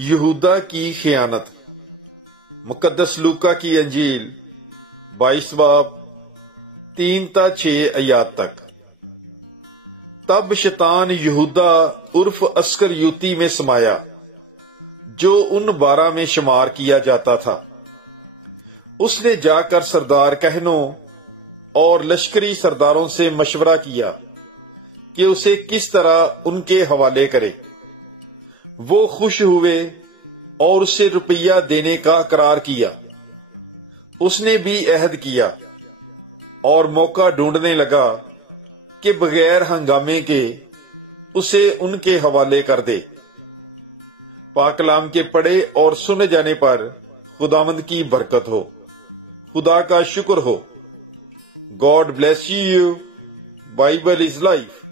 یہودا کی خیانت۔ مقدس لوکا کی انجیل 22 باب 3 تا 6 آیات تک۔ تب شیطان یہودا عرف اسکریوتی میں سمایا جو ان 12 میں شمار کیا جاتا تھا۔ اس نے جا کر سردار کہنوں اور لشکری سرداروں سے مشورہ کیا کہ اسے کس طرح ان کے حوالے کرے۔ وہ خوش ہوئے اور اسے روپیہ دینے کا قرار کیا۔ اس نے بھی عہد کیا اور موقع ڈھونڈنے لگا کہ بغیر ہنگامے کے اسے ان کے حوالے کر دے۔ پاک کلام کے پڑھے اور سنے جانے پر خداوند کی برکت ہو۔ خدا کا شکر ہو۔ God bless you. Bible is life.